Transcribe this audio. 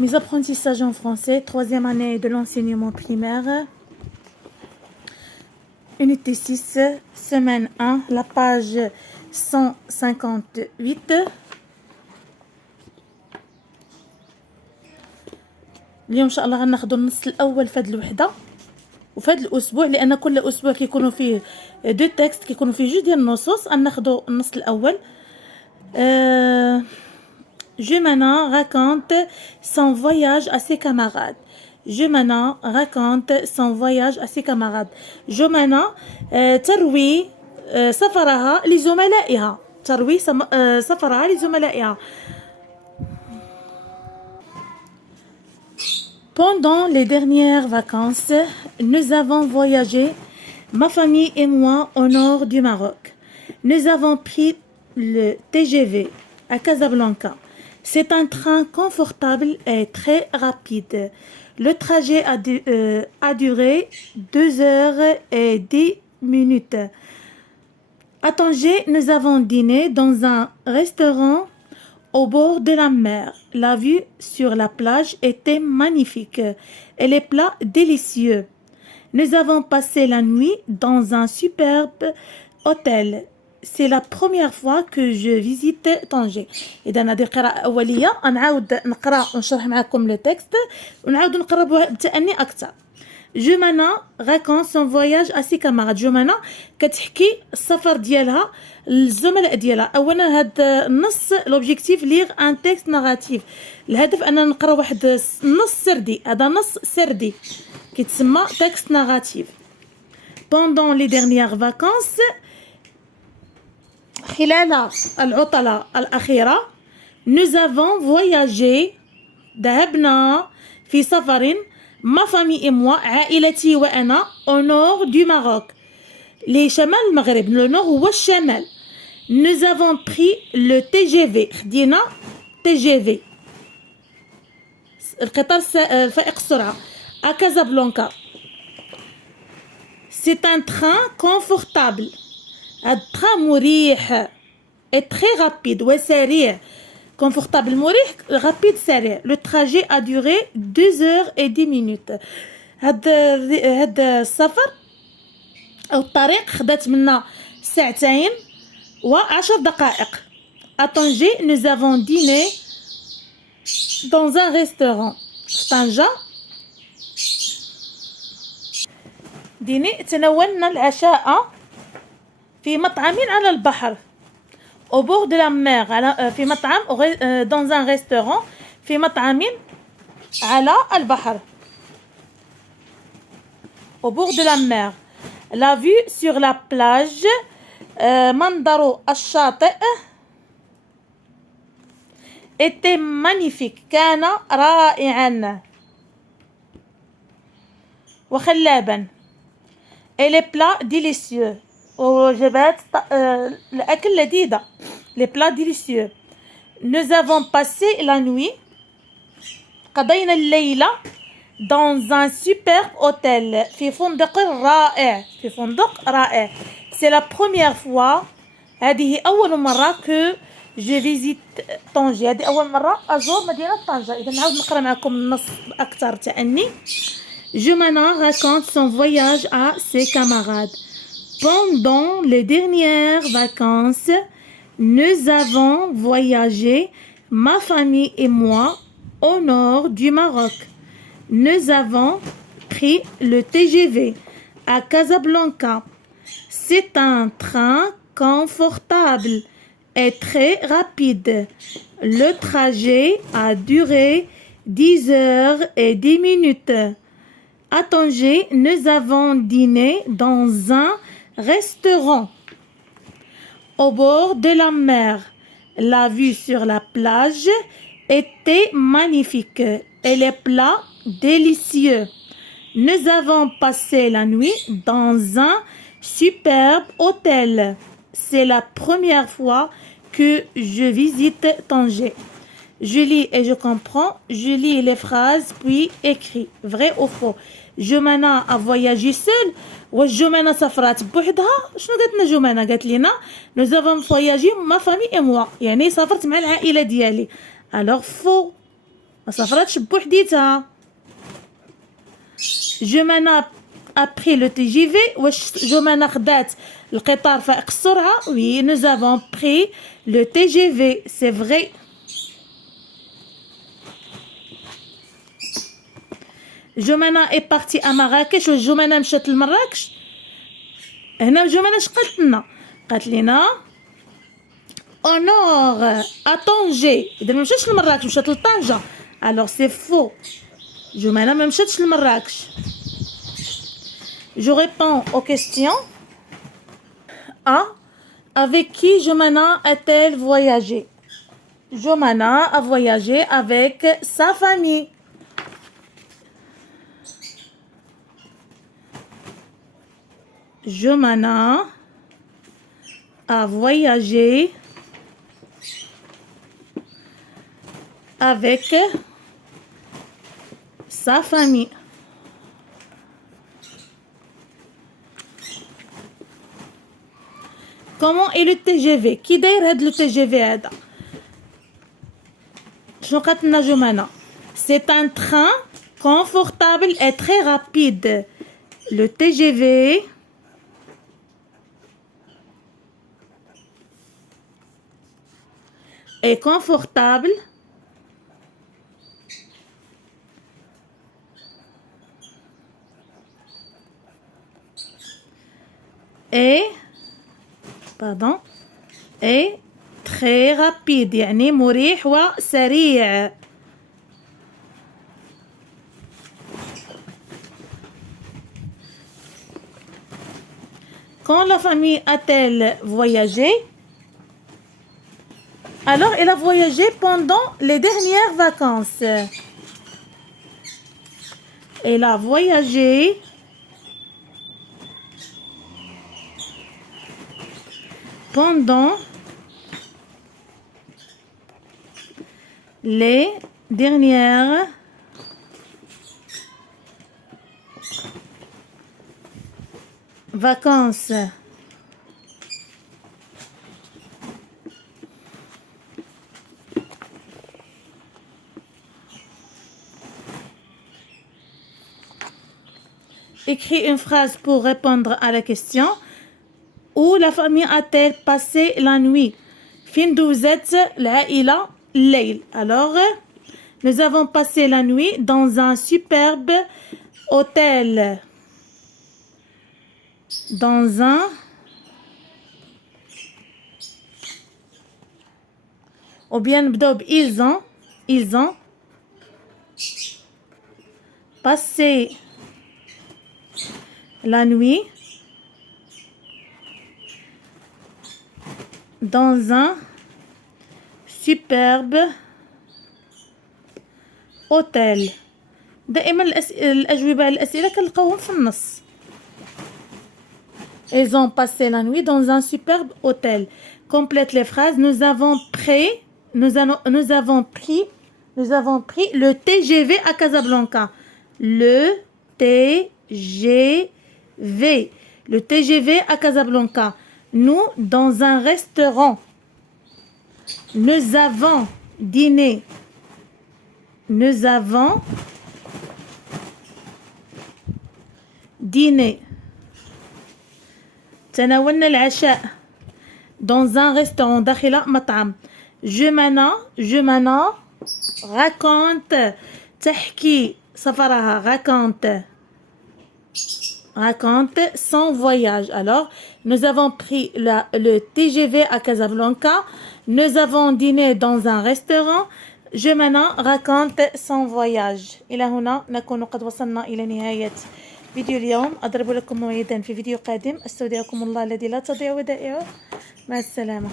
Mes apprentissages en français, troisième année de l'enseignement primaire. Unité 6, semaine 1, la page 158. اليوم ان شاء الله غناخدو النص الاول في هذه الوحده وفي هذا الاسبوع، لان كل اسبوع كيكونوا فيه دو تكست، كيكونوا فيه جوج ديال النصوص. غناخدو النص الاول. Jumana raconte son voyage à ses camarades. Jumana raconte son voyage à ses camarades. Jumana تروي سفرها لزملائها. تروي سفرها لزملائها. Pendant les dernières vacances, nous avons voyagé, ma famille et moi, au nord du Maroc. Nous avons pris le TGV à Casablanca. C'est un train confortable et très rapide. Le trajet a duré 2h10. À Tanger, nous avons dîné dans un restaurant au bord de la mer. La vue sur la plage était magnifique et les plats délicieux. Nous avons passé la nuit dans un superbe hôtel. C'est la première fois que je visite Tanger. إذا هذه قراءة أولية. نعاود نقرأ ونشرح معكم لو تكست ونعاود نقربوا بالتأني أكثر. جمانة raconte son voyage à ses camarades. جمانة كتحكي السفر ديالها للزملاء ديالها. اولا هذا النص لوبجيكتيف ليغ ان تكست ناراتيف. الهدف اننا نقرا واحد النص سردي. هذا نص سردي كيتسمى تكست ناراتيف. pendant les dernières vacances، خلال العطلة الأخيرة، nous avons voyagé، ذهبنا في سفر، ma famille et moi، عائلتي وأنا، au nord du Maroc، لشمال المغرب. le nord هو الشمال. nous avons pris le TGV، خدينا TGV القطار فائق السرعة، à Casablanca. c'est un train confortable، هذا التران مريح، et très rapide وسريع. confortable مريح، rapide سريع. le trajet a duré 2h10. هذا السفر أو الطريق خدات منا 2 ساعة و10 دقائق. à Tanger nous avons dîné dans un restaurant. في طنجة تناولنا العشاء في مطعم على البحر. au bord de la mer، في مطعم dans un restaurant، في مطعم على البحر. au bord de la mer. la vue sur la plage، منظر الشاطئ était magnifique، كان رائعا وخلابا. et les plats délicieux، ووجبات الأكل لذيذة. les plats délicieux. nous avons passé la nuit، قضينا الليلة dans un superbe hôtel، في فندق رائع، في فندق رائع. c'est la première fois، هذه أول مرة que je visite Tanger، هذه أول مرة أزور مدينة طنجة. إذا نعاود نقرأ معكم النص أكثر تأني. Jumana raconte son voyage à ses camarades. Pendant les dernières vacances, nous avons voyagé, ma famille et moi, au nord du Maroc. Nous avons pris le TGV à Casablanca. C'est un train confortable et très rapide. Le trajet a duré 10h10. à Tanger, nous avons dîné dans un restaurant au bord de la mer. La vue sur la plage était magnifique et les plats délicieux. Nous avons passé la nuit dans un superbe hôtel. C'est la première fois que je visite Tanger. Je lis et je comprends. Je lis les phrases puis écris. Vrai ou faux? جمانة a voyagé seule. واش جمانة سافرات بوحدها؟ شنو قالت لنا جمانة؟ قالت لنا nous avons voyagé ma famille et moi، يعني سافرت مع العائلة ديالي. alors faux. ما سافرتش بوحديتها. جمانة ابري لو تي جي في. واش جمانة خدات القطار فائق السرعة؟ وي nous avons pris le TGV. c'est vrai. جمانة est partie à Marrakech. واش جمانة مشات لمراكش؟ هنا جمانة اش قالت لنا؟ قالت لنا au nord à Tanger. إذا ما مشاتش لمراكش مشات لطنجة. alors c'est faux. جمانة ما مشاتش لمراكش. Je réponds aux questions. A. Avec qui Jomana a-t-elle voyagé? Jomana a voyagé avec sa famille. Jomana a voyagé avec sa famille. Comment est le TGV? كي داير هاد لو TGV هذا؟ شنو قالت لنا جمانة؟ C'est un train confortable et très rapide. Le TGV est confortable et est très rapide. يعني مريح وسريع. Quand la famille a-t-elle voyagé? Alors elle a voyagé pendant les dernières vacances. Elle a voyagé pendant les dernières vacances. Écris une phrase pour répondre à la question. Où la famille a-t-elle passé la nuit? فين دوزت العائلة الليل. Alors, nous avons passé la nuit dans un superbe hôtel. Dans un ou bien نبداو ب ils ont passé la nuit dans un superbe hôtel. دائما الأجوبة على الأسئلة كنلقاوهم في النص. Ils ont passé la nuit dans un superbe hôtel. Complète les phrases. Nous avons pris le TGV à Casablanca. Le TGV. Le TGV à Casablanca. Nous, dans un restaurant. Nous avons dîné. Nous avons dîné. تناولنا العشاء. Dans un restaurant. داخل مطعم. جمانة raconte. تحكي سفرها. raconte son voyage. Alors, nous avons pris le TGV à Casablanca. Nous avons dîné dans un restaurant. جمانة raconte son voyage. إلى هنا نكون قد وصلنا إلى نهاية فيديو اليوم. أضرب لكم موعدا في فيديو قادم. استودعكم الله الذي لا تضيع ودائعه. مع السلامة.